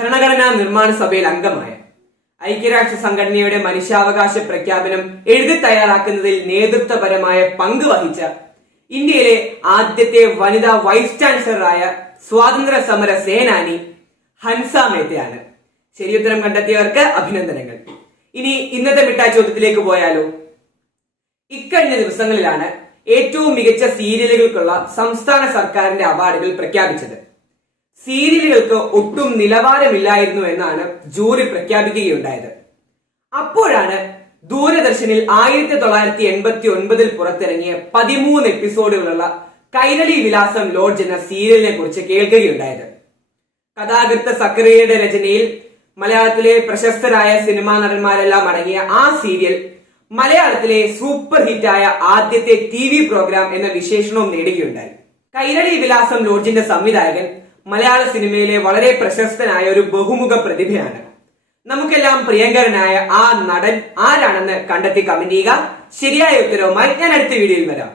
ഭരണഘടനാ നിർമ്മാണ സഭയിൽ അംഗമായ, ഐക്യരാഷ്ട്ര സംഘടനയുടെ മനുഷ്യാവകാശ പ്രഖ്യാപനം എഴുതി തയ്യാറാക്കുന്നതിൽ നേതൃത്വപരമായ പങ്ക് വഹിച്ച ഇന്ത്യയിലെ ആദ്യത്തെ വനിതാ വൈസ് ചാൻസലറായ സ്വാതന്ത്ര്യ സമര സേനാനി ഹൻസ മേത്തയാണ്. ശരിയുത്തരം കണ്ടെത്തിയവർക്ക് അഭിനന്ദനങ്ങൾ. ഇനി ഇന്നത്തെ മിഠായി ചോദ്യത്തിലേക്ക് പോയാലോ. ഇക്കഴിഞ്ഞ ദിവസങ്ങളിലാണ് ഏറ്റവും മികച്ച സീരിയലുകൾക്കുള്ള സംസ്ഥാന സർക്കാരിന്റെ അവാർഡുകൾ പ്രഖ്യാപിച്ചത്. സീരിയലുകൾക്ക് ഒട്ടും നിലവാരമില്ലായിരുന്നു എന്നാണ് ജൂറി പ്രഖ്യാപിക്കുകയുണ്ടായത്. അപ്പോഴാണ് ദൂരദർശനിൽ 1989 പുറത്തിറങ്ങിയ 13 എപ്പിസോഡുകളുള്ള കൈരളി വിലാസം ലോഡ്ജ് എന്ന സീരിയലിനെ കുറിച്ച് കേൾക്കുകയുണ്ടായത്. കഥാകൃത്ത് സക്കറിയയുടെ രചനയിൽ മലയാളത്തിലെ പ്രശസ്തരായ സിനിമാ നടന്മാരെല്ലാം അടങ്ങിയ ആ സീരിയൽ മലയാളത്തിലെ സൂപ്പർ ഹിറ്റായ ആദ്യത്തെ TV പ്രോഗ്രാം എന്ന വിശേഷണവും നേടുകയുണ്ടായി. കൈരളി വിലാസം ലോഡ്ജിന്റെ സംവിധായകൻ മലയാള സിനിമയിലെ വളരെ പ്രശസ്തനായ ഒരു ബഹുമുഖ പ്രതിഭയാണ്. നമുക്കെല്ലാം പ്രിയങ്കരനായ ആ നടൻ ആരാണെന്ന് കണ്ടെത്തി കമന്റ് ചെയ്യുക. ശരിയായ ഉത്തരവുമായി ഞാൻ അടുത്ത വീഡിയോയിൽ വരാം.